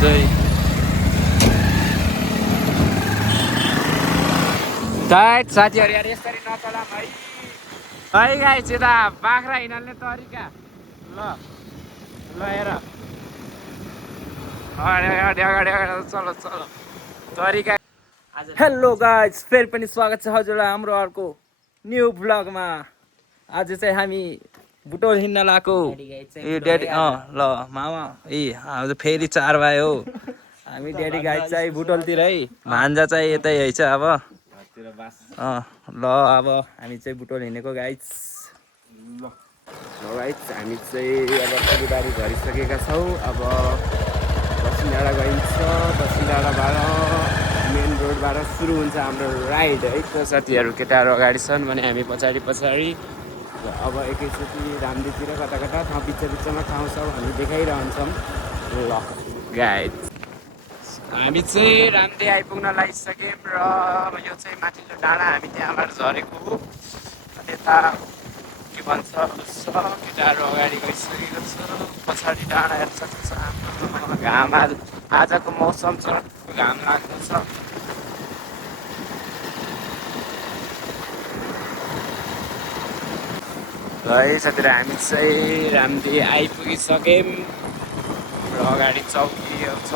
चाहिँ डाइट साथीहरू यार यसरी नचलाम है गाइस यता बाख्रा हिँड्ने तरिका ल ल हेर अगाडि अगाडि अगाडि चलो चलो तरिका। हेलो गाइस फेरि पनि स्वागत छ हजुरलाई हाम्रो अर्को न्यू भ्लगमा। आज चाहिँ हामी बुटोल हिँड्न लाएको ए ड्याडी ल मामा आज फेरि 4 भयो हामी ड्याडी गाइस चाहिँ बुटोलतिर है भान्जा चाहिँ यतै है छ अब ल अब हामी चाहिँ बुटोल हिँडेको गाइस। ल गाइस हामी चाहिँ अब फुलबारी झरिसकेका छौँ। अब बसिडाँडा गइन्छ। बसिडाँडाबाट मेन रोडबाट सुरु हुन्छ हाम्रो राइड है। त्यो साथीहरू केटाहरू अगाडि छन् भने हामी पछाडि पछाडि। अब एकैचोटि रामदीतिर कता कता ठाउँ बिचमा ठाउँ सब हामी देखाइरहन्छौँ। ल गाइस हामी चाहिँ रामदी आइपुग्न लागिसक्यौँ र यो चाहिँ माथिल्लो डाँडा हामी त्यहाँबाट झरेको हो। यता के भन्छ केटाहरू अगाडि गइसकेको छ। पछाडि डाँडा हेर्छ घाम आजको मौसम छ घाम लाग्दो छ। है साथीहरू हामी चाहिँ रामदी आइपुगिसक्यौँ र अगाडि चौकीहरू छ।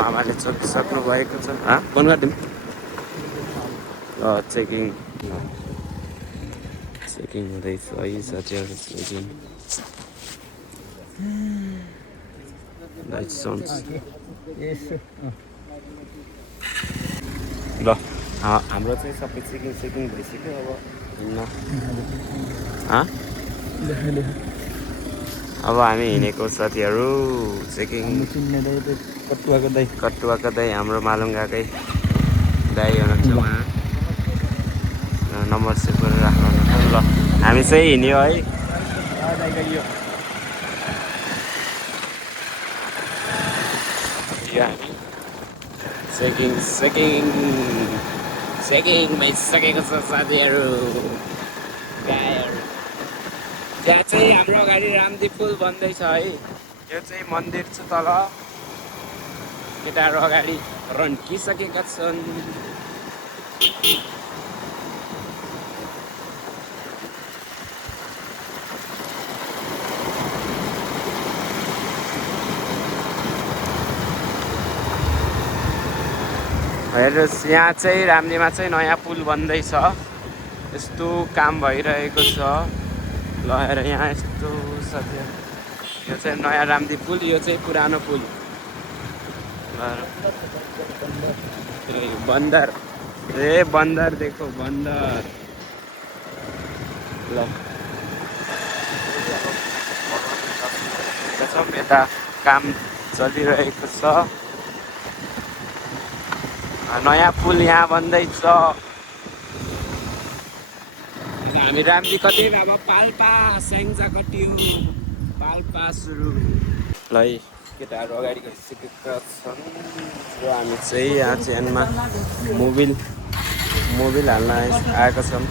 आमाले चकिसक्नु भएको छ। फोन गरिदिउँ ल चेकिङ हुँदैछ है साथीहरू। चेकिङ लाइट साउन्ड्स ल हाम्रो चाहिँ सबै चेकिङ भइसक्यो। अब हिँड्न अब हामी हिँडेको साथीहरू चेकिङ कटुवाको दाइ हाम्रो मालुङ्गाकै दाइ हुनुहुन्छ उहाँ नम्बर सेभ गरेर राख्नु। ल हामी चाहिँ हिँड्यो है। हामी चेकिङ भइसकेको छ साथीहरू। त्यहाँ चाहिँ हाम्रो अगाडि रामदी पुल बन्दैछ है। यो चाहिँ मन्दिर छ तल। केटाहरू अगाडि रन्किसकेका छन्। हेर्नुहोस् यहाँ चाहिँ रामदीमा चाहिँ नयाँ पुल बन्दैछ। यस्तो काम भइरहेको छ। ल हेर यहाँ यस्तो साथीहरू यो चाहिँ नयाँ रामदी पुल यो चाहिँ पुरानो पुल। बन्दर बन्दर देखो बन्दर। ल यता काम चलिरहेको छ। नयाँ पुल यहाँ बन्दैछ। हामी रामदी कति अब पाल्पा स्याङ्जा कटियो पाल्पा सुरु। ल केटाहरू अगाडि गइसकेका छन् र हामी चाहिँ यहाँ चेनमा मोबिल हाल्न आएका छौँ।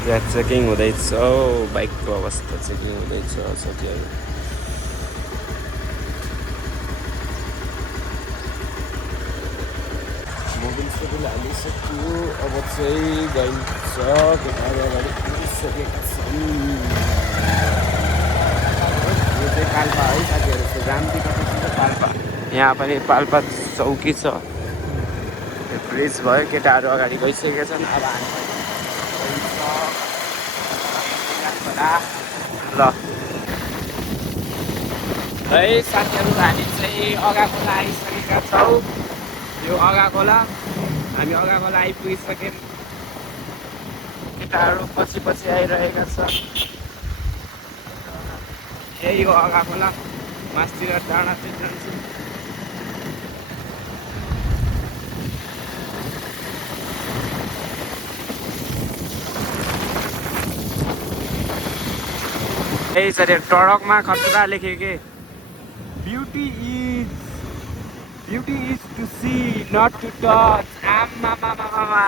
यहाँ चेकिङ हुँदैछ। बाइकको अवस्था चेकिङ हुँदैछ साथीहरू। मोबिल हालिसक्यो। अब चाहिँ गइन्छ। केटाहरू अगाडि पुगिसकेका छन्। यो चाहिँ पाल्पा है साथीहरू। रामदी कति छ पाल्पा। यहाँ पनि पाल्पा चौकी छ। यो ब्रिज भयो। केटाहरू अगाडि गइसकेका छन्। अब ल है साथीहरू हामी चाहिँ अगाखोला आइसकेका छौँ। यो अगाखोला हामी अगाखोला आइपुगिसक्यौँ। केटाहरू पछि आइरहेका छन्। यही हो अगाखोला। मास्तिर डाँडा चाहिँ जान्छु। यसरी टडकमा खतरा लेखेको के beauty is to see not to touch आमामामामा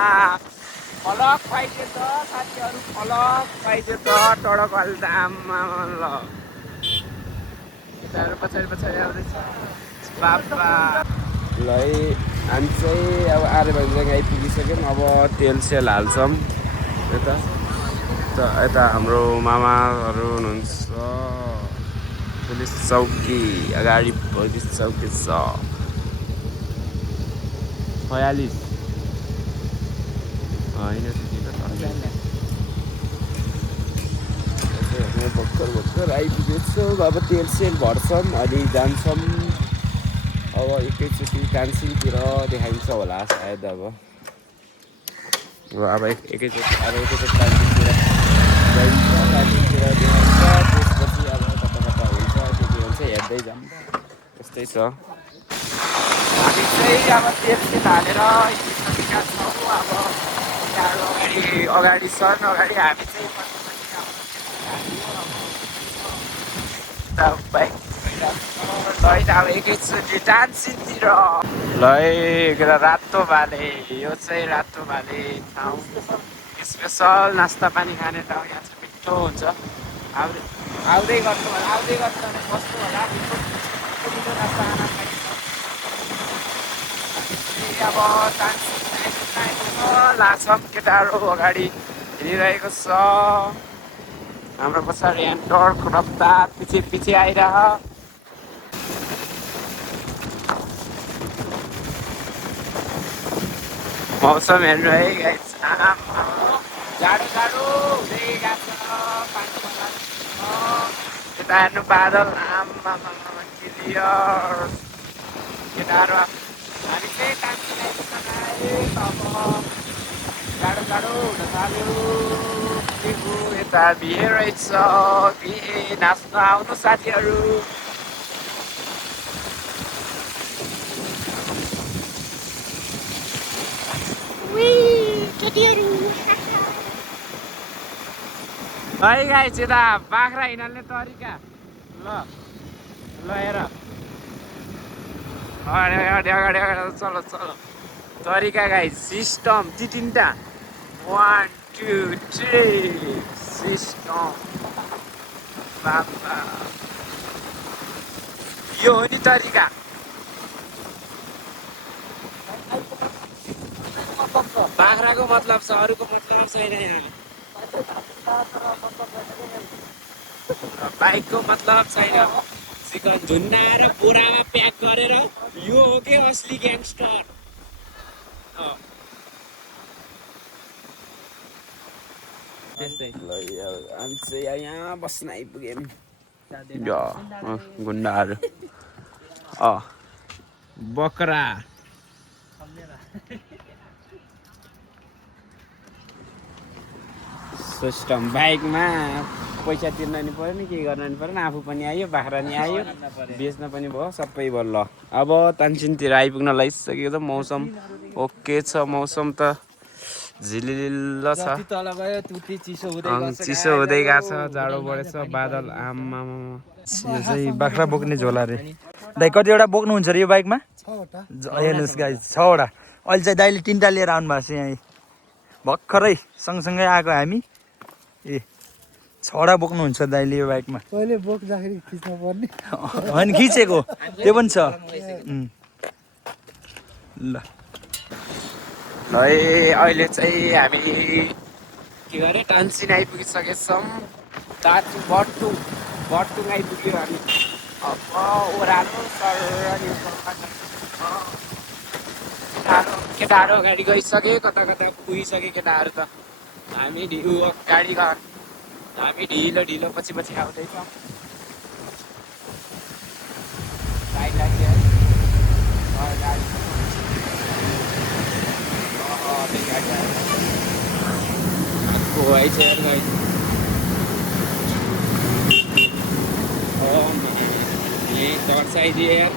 फलक पाइदियो त साथीहरू फलक पाइदियो त टडक अहिले त आमामा ल यताहरू पछाडि पछाडि आउँदैछ बाबा ल है हामी चाहिँ अब 8 बजीदेखि आइपुगिसक्यौँ अब तेल सेल हाल्छौँ यता यता हाम्रो मामाहरू हुनुहुन्छ पुलिस चौकी अगाडि पुलिस चौकी छ 46 होइन भर्खर आइपुगेछौँ अब तेल सेल भर्छौँ अनि जान्छौँ अब एकैचोटि टान्सिङतिर देखाइन्छ होला सायद अब एकैचोटि टान्सिङतिर देखाइन्छ त्यसपछि अब कता कता हुन्छ के हुन्छ हेर्दै जाऊँ त्यस्तै छ हामी चाहिँ अब तेल सेल हालेर हिँडिसकेका छौँ अब अगाडि छन् अगाडि हामी चाहिँ बाइक अब एकैचोटि डान्सिङतिर ल है रातो भाले यो चाहिँ रातो भाले ठाउँ स्पेसल नास्ता पानी खाने ठाउँ यहाँ चाहिँ मिठो हुन्छ आउँदै गर्नु बस्नु होला मिठो नास्ता खाना अब लाग्छौँ केटाहरू अगाडि हिँडिरहेको छ हाम्रो पछाडि यहाँ टर्क रफ्तार पछि आइरह मौसम हेर्नु है गाइस जाडो हुँदै गएको छ यता हेर्नु बादल आमामा क्लियर केटाहरू हामी चाहिँ टान्सी जाडो हुन थाल्यो यता बिहे रहेछ बिहे नाच्न आउनु साथीहरू है गाइस यता बाख्रा हिँड्ने तरिका ल हेर अगाडि चलो तरिका गाइस सिस्टम ती तीनटा 1 2 3 सिस्टम बाबा यो हो नि तरिका बाख्राको मतलब छ अरूको मतलब छैन यहाँ बाइकको मतलब छैन चिकन झुन्डाएर बोरामा प्याक गरेर यो हो के असली ग्याङ्स्टर हामी चाहिँ यहाँ बस्न आइपुग्यौँ गुन्डाहरू बकरा सिस्टम बाइकमा पैसा तिर्न नि पऱ्यो नि केही गर्न नि परेन आफू पनि आयो बाख्रा नि आयो बेच्न पनि भयो सबै भयो ल अब तानसिनतिर आइपुग्न लागिसकेको छ मौसम ओके छ मौसम त झिलिलिल्ल छ चिसो हुँदै गएको छ जाडो बढेछ बादल आमा यो चाहिँ बाख्रा बोक्ने झोला रे दाइ कतिवटा बोक्नुहुन्छ अरे यो बाइकमा 6वटा गाइस 6वटा अहिले चाहिँ दाइले 3टा लिएर आउनु भएको छ यहाँ भर्खरै सँगसँगै आएको हामी ए 6वटा बोक्नुहुन्छ दाइले यो बाइकमा पहिले बोक्दाखेरि खिच्न पर्ने होइन खिचेको त्यो पनि छ ल है अहिले चाहिँ हामी के गरे टान्सिन आइपुगिसकेछौँ बटुङ आइपुग्यो हामी अब ओह्रालो केटाहरू अगाडि गइसके कता पुगिसके केटाहरू त हामी ढिलो पछि आउँदैछौँ Guys, यार guys. Oh man, ये टॉर्च साइज है यार.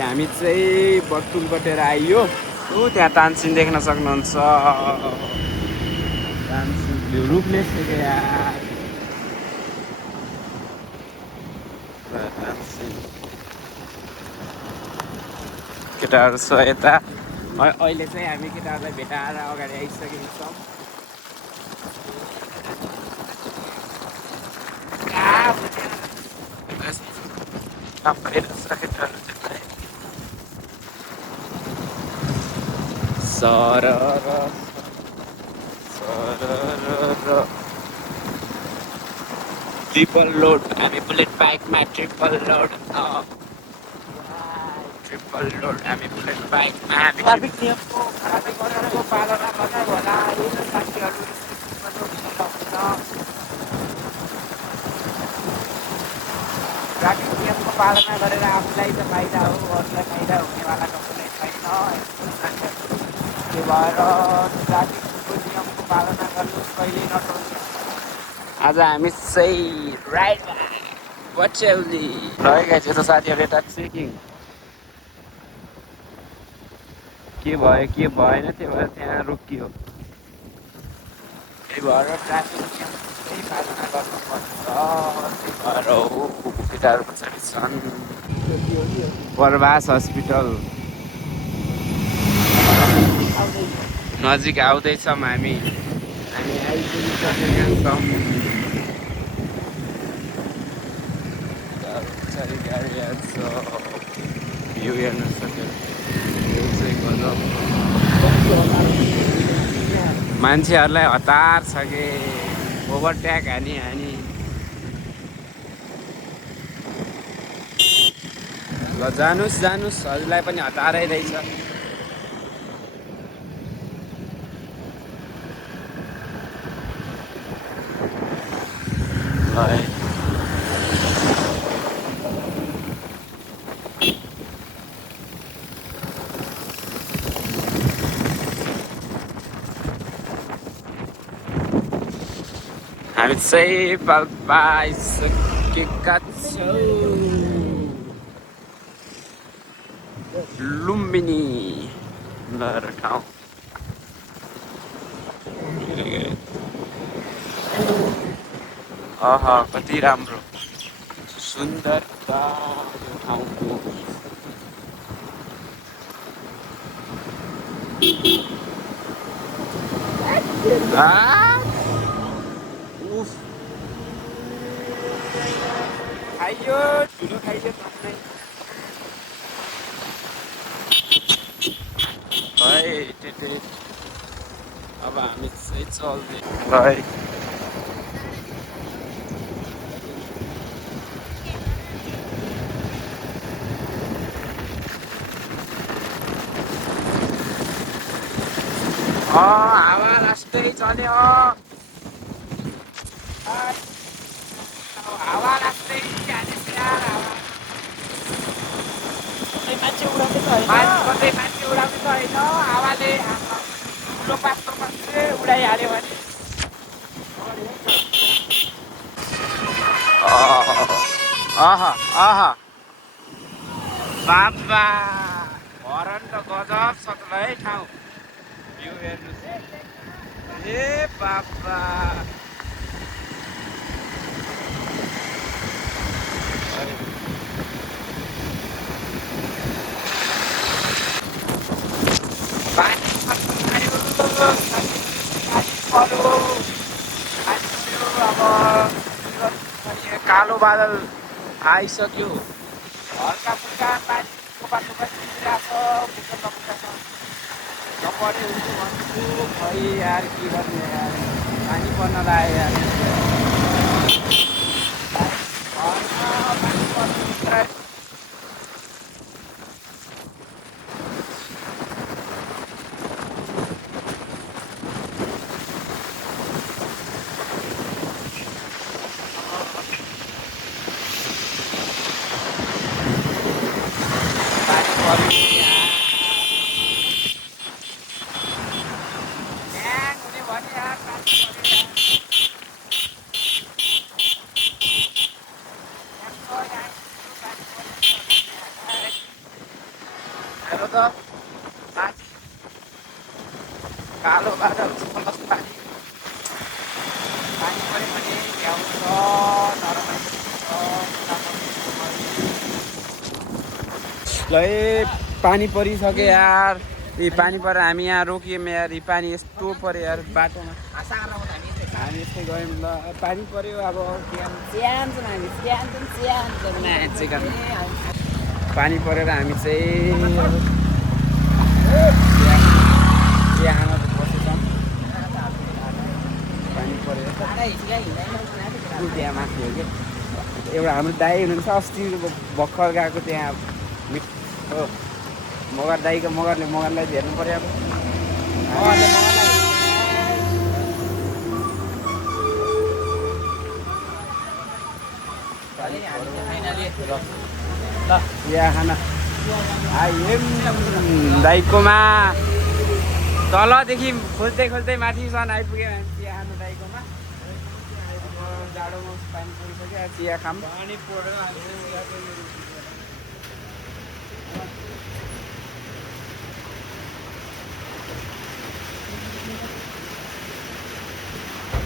हामी चाहिँ बटुल बटेर आइयो ऊ त्यहाँ तानसिन देख्न सक्नुहुन्छ तानसिन भ्यू रुखले थियो यार तानसिन केटाहरू छ यता अहिले चाहिँ हामी केटाहरूलाई भेटाएर अगाडि आइसकेका छौँ ट्रिपल लोड हामी बुलेट बाइकमा ट्रिपल लोड हामी बुलेट बाइकमा ट्राफिक नियमको खराबी गरेको पालना गर्दै होला साथीहरू ट्राफिक नियमको पालना गरेर आफूलाई त फाइदा हो अरूलाई फाइदा हुनेवालाको कुनै छैन त्यही भएर ट्राफिकको नियमको पालना गर्नु कहिल्यै नटोल्नु आज हामी चाहिँ राइडमा पछ्यौली रहेका थियो त साथीहरू यता चेकिङ के भयो के भएन त्यही भएर त्यहाँ रोकियो त्यही भएर ट्राफिक नियम चाहिँ पालना गर्नुपर्छ त्यही भएर हो केटाहरू पछाडि छन् प्रभास हस्पिटल नजिक आउँदैछौँ हामी आइपुगिसकेका छौँ पछाडि गाडी आएको छ भ्यू हेर्न सक्यो भ्यू चाहिँ गजब मान्छेहरूलाई हतार छ कि ओभरट्याक हानी ल जानुस् हजुरलाई पनि हतारै रहेछ हामी चाहिँ पाल्पा आइसकेका छौँ लुम्बिनी लहर ठाउँ कति राम्रो सुन्दरता यो ठाउँको खाइयो ठुलो खाइयो अब हामी चाहिँ चल्दै हावा लास्टै चल्यो हावा लास्टै हानेछ यार मान्छे उडाउने त होइन हावाले ठुलो पात्रो मात्रै उडाइहाल्यो भने बाबा हरन त गजब छ त है ठाउँ भ्यू हेर्नुहोस् ए बाबा कालो बादल आइसक्यो हल्का फुल्का पानीको बाटो परिरहेको छ नपरे हुन्थ्यो भन्छु खै यार के गर्ने यार पानी पर्न लाग्यो यार पानी पर्नु त माथि कालो बादल छ पानी पानी पऱ्यो भने भ्याउँछ ल पानी परिसक्यो यार यी पानी परेर हामी यहाँ रोकियौँ यार यी पानी यस्तो पऱ्यो यार बाटोमा हामी यस्तै गयौँ ल पानी पऱ्यो अब पानी परेर हामी चाहिँ चियामा बसेछौँ पानी परेर त्यहाँ माथि हो कि एउटा हाम्रो दाइ हुनुहुन्छ अस्ति भर्खर गएको त्यहाँ हो मगर दाइको मगरलाई हेर्नु पऱ्यो अब चिया खाना आइएम दाइकोमा तलदेखि खोज्दै माथिसम्म आइपुग्यो चिया खानु दाइकोमा जाडोमा पानी परिसक्यो चिया खाम पानी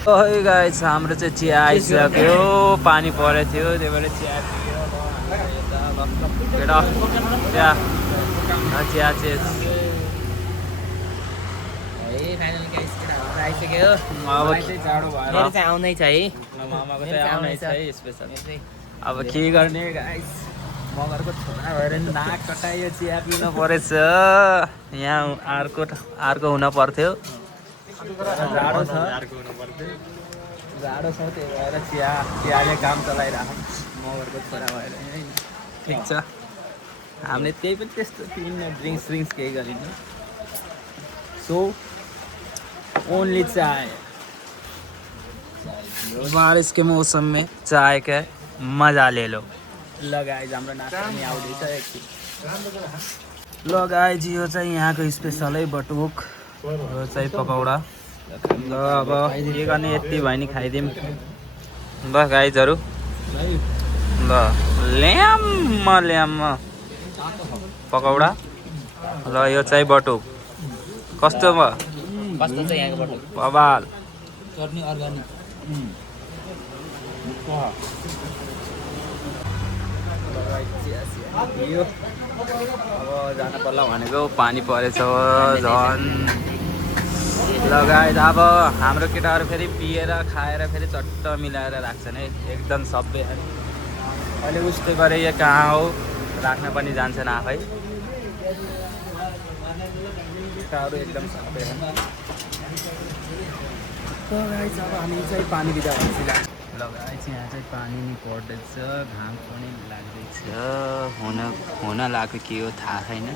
ओइ गाइस हाम्रो चाहिँ चिया आइसक्यो पानी परेको थियो त्यही भएर चिया पियो चिया आइसक्यो अब जाडो भएर आउँदै छ है मामाको चाहिँ आउनै छ है स्पेसल अब के गर्ने गाइस मगरको छोरा भएर नाक कटायो चिया पिउनु परेछ यहाँ अर्को हुन पर्थ्यो जाडो छ त्यही भएर चियाले काम चलाइरहेको मगरको छोरा भएर ठिक छ हामीले त्यही पनि त्यस्तो पिउनु ड्रिङ्क्स केही गरिन्छ सो ओन्ली चाय बारिश के मौसम में चाय का मजा ले लो लगाए हाम्रो नास्ता पनि आउँदैछ एकछिन ल गाइज यो चाहिँ यहाँको स्पेसलै बटुक यो चाहिँ पकौडा ल अब के गर्ने यति भयो नि खाइदिउँ ल गाइजहरू ल ल्याम्म पकौडा ल यो चाहिँ बटुक कस्तो भयो कस्तो छ यहाँको बटुक बबाल चटनी अर्ग्यानिक यो अब जान पर्ला भनेको पानी परेछ झन् लगायत अब हाम्रो केटाहरू फेरि पिएर खाएर फेरि चट्ट मिलाएर राख्छन् है एकदम सबै अहिले उस्तै गरे यो कहाँ हो राख्न पनि जान्छन् आफै केटाहरू एकदम सबै अब हामी चाहिँ पानी बिदा भएपछि लगाएपछि यहाँ चाहिँ पानी नि पर्दैछ घाम पनि लाग्दैछ हुन लाग्यो के हो थाहा छैन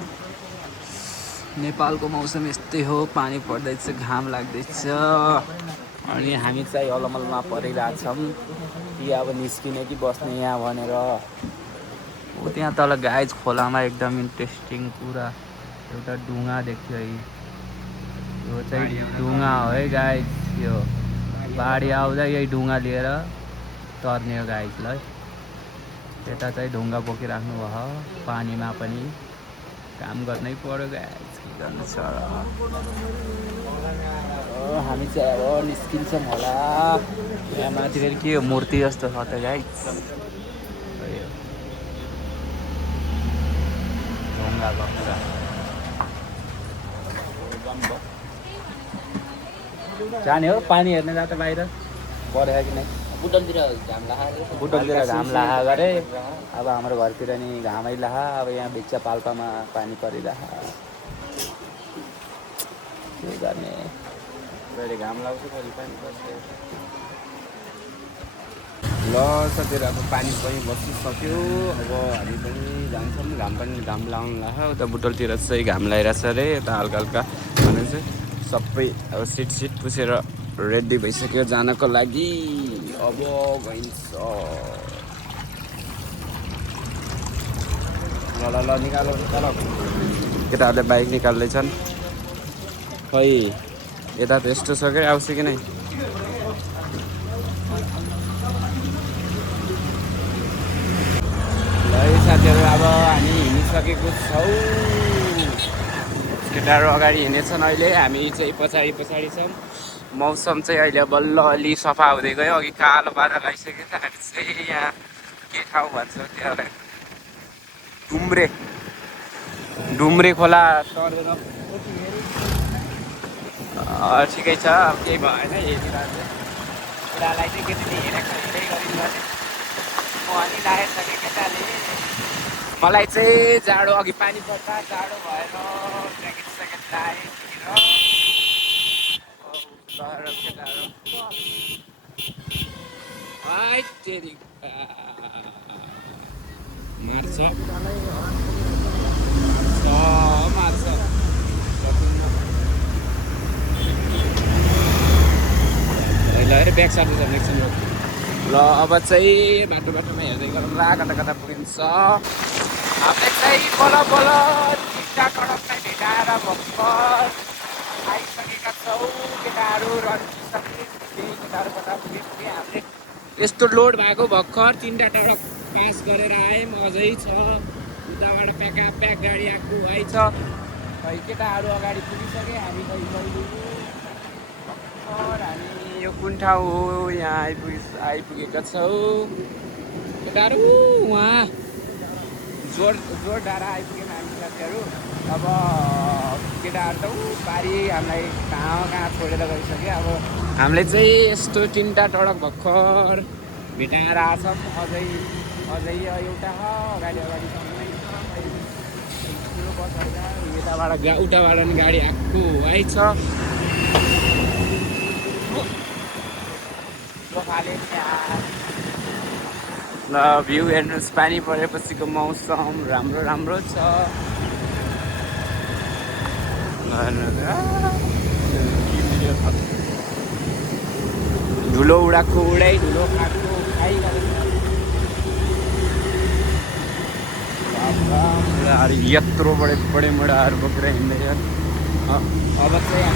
नेपालको मौसम यस्तै हो पानी पर्दैछ घाम लाग्दैछ अनि हामी चाहिँ अलमलमा परिरहेछौँ कि अब निस्किने कि बस्ने यहाँ भनेर ऊ त्यहाँ तल गाइज खोलामा एकदम इन्ट्रेस्टिङ कुरा एउटा डुङ्गा देख्यो है यो चाहिँ डुङ्गा हो है गाइज यो बाढी आउँदा यही ढुङ्गा लिएर तर्ने हो गाइजलाई यता चाहिँ ढुङ्गा बोकिराख्नु भयो पानीमा पनि काम गर्नै पर्यो गाइज के गर्नु छ हामी चाहिँ अब निस्किन्छौँ होला यहाँ माथि फेरि के हो मूर्ति जस्तो छ त गाइज ढुङ्गाको कुरा जाने हो पानी हेर्ने जाँदा बाहिर परेको कि नै बुटलतिर घाम लाहा गरे अब हाम्रो घरतिर नि घामै लाहा अब यहाँ भिक्षा पाल्पामा पानी परिरह के गर्ने कहिले घाम लाग्छ कहिले पानी पर्छ ल सकेर अब पानी पनि बसिसक्यो अब हामी पनि जान्छौँ घाम लाउनु लाहा उता बुटलतिर चाहिँ घाम लगाइरहेछ अरे यता हल्का हल्का भने चाहिँ सबै अब सिट पुसेर रेडी भइसक्यो जानको लागि अब गइन्छ ल निकालो केटाहरूले बाइक निकाल्दैछन् खै यता त यस्तो छ क्या आउँछ कि नै ल साथीहरू अब हामी हिँडिसकेको छौँ केटाहरू अगाडि हिँडेछन् अहिले हामी चाहिँ पछाडि छौँ मौसम चाहिँ अहिले बल्ल अलि सफा हुँदै गयो अघि कालो बादल आइसक्यो त हामी चाहिँ यहाँ के ठाउँ भन्छ त्यसलाई डुम्रे खोला तर्दैन ठिकै छ अब केही भएन यति चाहिँ केटालाई चाहिँ केटीले हेरेको हिँड्दै गरिन्छ म अनि लागेको छ कि केटाले मलाई चाहिँ जाडो अघि पानी पर्दा जाडो भएर ज्याकेट स्याकेट लगाएँ केटाहरू मार्छ ल ब्याक साइड छ नेक्स्ट ल अब चाहिँ बाटोमा हेर्दै गरौँ ला कता पुगिन्छ हामीले चाहिँ बल्ल टिस्टा सडकलाई भेटाएर भर्खर आइसकेका छौँ केटाहरू रन्किसके केटाहरू कता पुगे हामीले यस्तो लोड भएको भर्खर 3टा सडक पास गरेर आयौँ अझै छ उताबाट प्याक गाडी आएको आइछ खै केटाहरू अगाडि पुगिसके हामी भर्खर हामी यो कुन ठाउँ हो यहाँ आइपुगेका छौँ केटाहरू उहाँ जोर डाँडा आइपुग्यौँ हामी साथीहरू अब केटाहरू त पारी हामीलाई कहाँ छोडेर गइसक्यो अब हामीले चाहिँ यस्तो 3टा सडक भर्खर भेटाएर आछौँ अझै एउटा अगाडिसम्मै ठुलो बस उताबाट नि गाडी आएको आइछ ल भ्यू हेर्नुहोस् पानी परेपछिको मौसम राम्रो छ धुलो उडाएको धुलो खाएको खाइरहेको यत्रो बडे मुढाहरू बोकेर हिँड्दै अब चाहिँ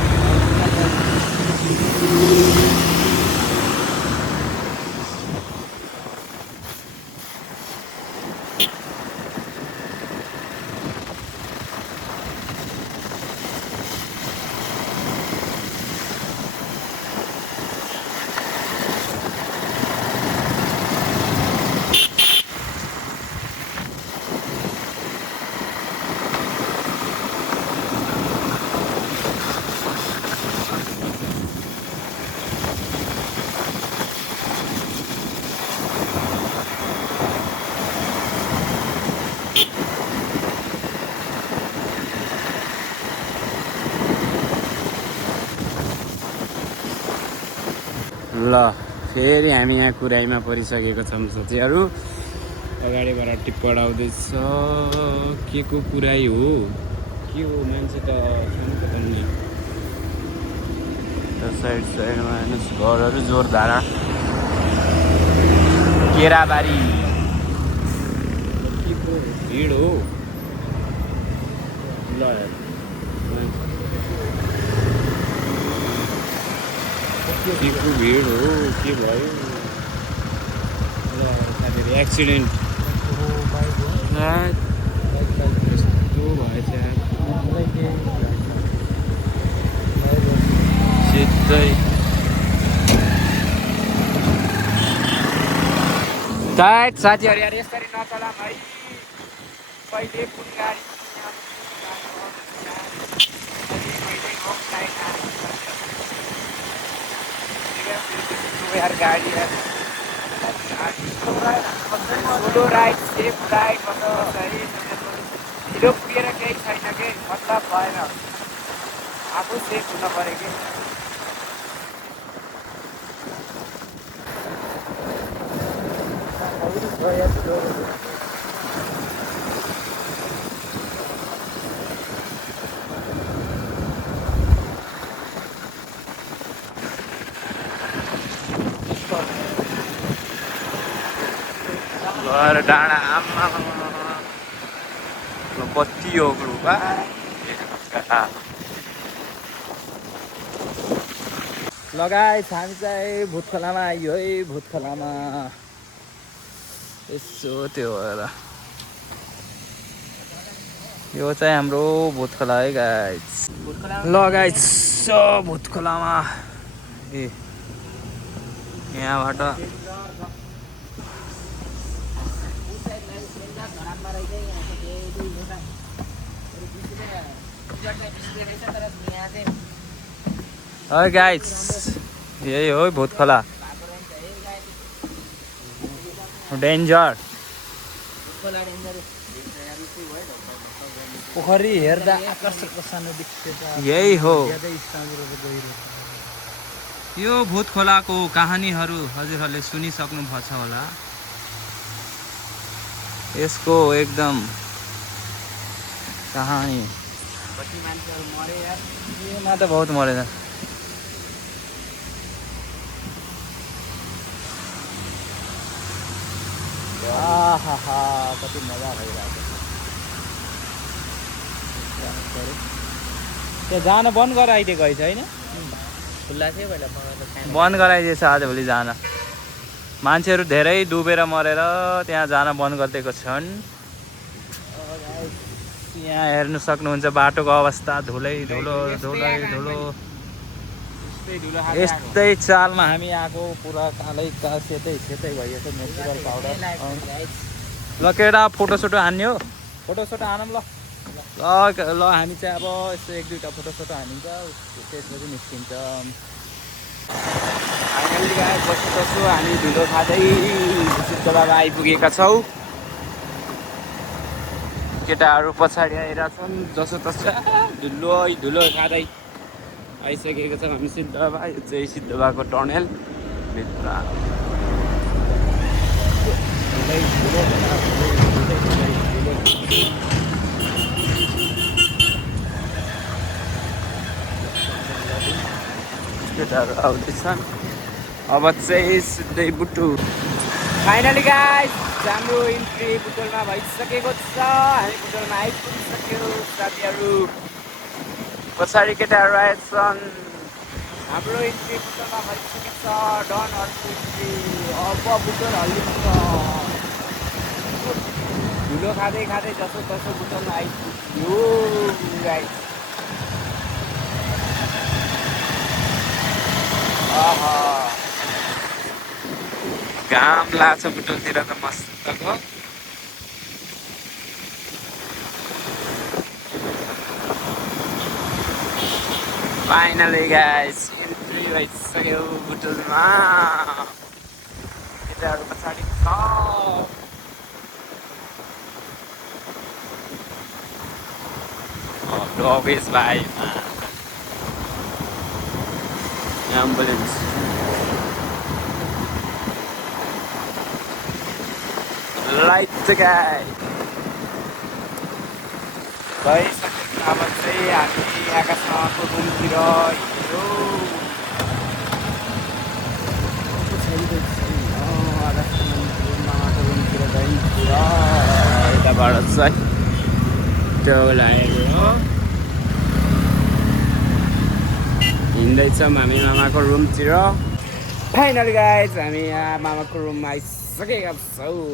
ल फेरि हामी यहाँ कुराइमा परिसकेको छौँ साथीहरू अगाडिबाट टिप्पण आउँदैछ के को कुराई हो मान्छे त नि साइडमा हेर्नुहोस् घरहरू जोरदार केराबारी के को भिड हो ल के को भिड हो के भयो ल साथीहरू एक्सिडेन्ट यस्तो भएछ सिधै साइड साथीहरू यार यसरी नचलाम है कहिले कुन गाडी यार गाडी सोलो राइड सेफ राइड ढिलो पुगेर केही छैन कि मतलब भएन आफू सेफ हुन पऱ्यो कि घर डाँडा आमा बत्ती हो ग्रुपा लगायत हामी चाहिँ भुतखोलामा आइयो है भुतखोलामा यसो त्यो भएर यो चाहिँ हाम्रो भुत खोला है गाइस। ल गाइस भुत खोलामा ए यहाँबाट है गाइस यही हो भुत खोला डेन्जर। पोखरी हेर्दा आकर्षक सानो देख्छ। यही हो ज्यादै स्टाइलको गहिरो। यो भुत खोलाको कहानीहरू हजुरहरूले सुनिसक्नु भएको छ होला। यसको एकदम कहानी कति मान्छेहरू मरे यार। यसमा त बहुत मरेछ। आहा कति मजा भइरहेको त्यो जान बन्द गराइदिएको है छैन? खुल्ला थियो पहिला बन्द गराइदिएछ आजभोलि जान। मान्छेहरू धेरै डुबेर मरेर त्यहाँ जान बन्द गरिदिएको छन्। यहाँ हेर्नु सक्नुहुन्छ बाटोको अवस्था धुलै धुलो धुलै धुलो। यस्तै चालमा हामी आएको पुरा कालै सेतै सेतै भइएको नेचुरल पाउडर। ल केटा फोटोसोटो हान्ने हो? फोटोसोटो हानौँ ल। ल हामी चाहिँ अब यस्तो एक दुईवटा फोटोसोटो हानिन्छ त्यसपछि निस्किन्छ। फाइनली गाइस बसो हामी धुलो खाँदै सिद्ध बाबा आइपुगेका छौँ। केटाहरू पछाडि आइरहेछन् जसो तसो धुलो धुलो खाँदै आइसकेको छ हामी सिद्ध बाबा। यो चाहिँ सिद्ध बाबाको टनेल भित्र। केटाहरू आउँदैछन् अब चाहिँ सिधै बुटुल। फाइनली गाइस हाम्रो इन्ट्री बुटोलमा भइसकेको छ। हामी बुटोलमा आइपुगिसक्यो साथीहरू। पछाडि केटाहरू आएछन्। हाम्रो इन्ट्री बुटोलमा भइसकेको छ। डनहरूको इन्ट्री अब बुटोल हल्लिन्छ। धुलो खाँदै खाँदै जसो तसो बुटोलमा आइपुग्यो गाइस। घाम लाग्छ बुटोलतिर त मस्तको। फाइनली गाइस इन्ट्री भइसक्यो बुटोलमा। केटाहरू पछाडि छ। Dog is by ambulance. Light the guy. भइसक्यो अब चाहिँ हामी आकाशको रुमतिर हिँड्यो। आकाशको रुमतिर गइन्छ। यताबाट चाहिँ टोल आएको हिँड्दैछौँ हामी मामाको रुमतिर। फाइनल गाइज हामी यहाँ मामाको रुममा आइसकेका छौँ।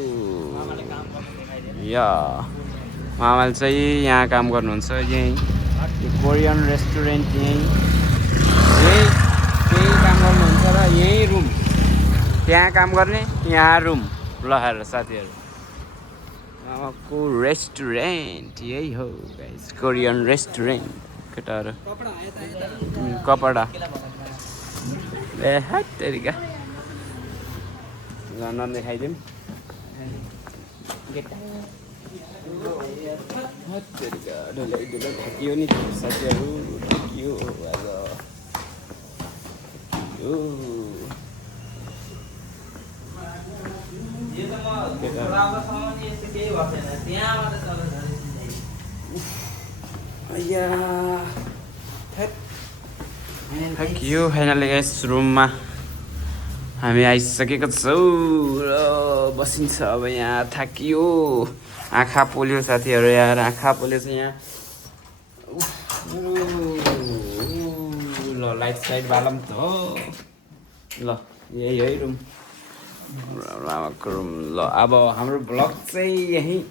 मामाले चाहिँ यहाँ काम गर्नुहुन्छ। यहीँ यो कोरियन रेस्टुरेन्ट यहीँ काम गर्नुहुन्छ र यहीँ रुम। त्यहाँ काम गर्ने यहाँ रुम। ल हेर साथीहरू मामाको रेस्टुरेन्ट यही हो गाइस कोरियन रेस्टुरेन्ट। केटाहरू कपडा ए तेरिका नदेखाइदिउँ। ढुलै ढुलो थाकियो नि साथीहरू। थाकियो आज थाकियो। फाइनली गाइस रुममा हामी आइसकेको छौँ र बसिन्छ अब यहाँ। थाकियो आँखा पोल्यो साथीहरू यार। आँखा पोल्यो चाहिँ यहाँ। ल लाइट साइड बालम त हो। ल यही है रुम मामाको रुम। ल अब हाम्रो ब्लग चाहिँ यहीँ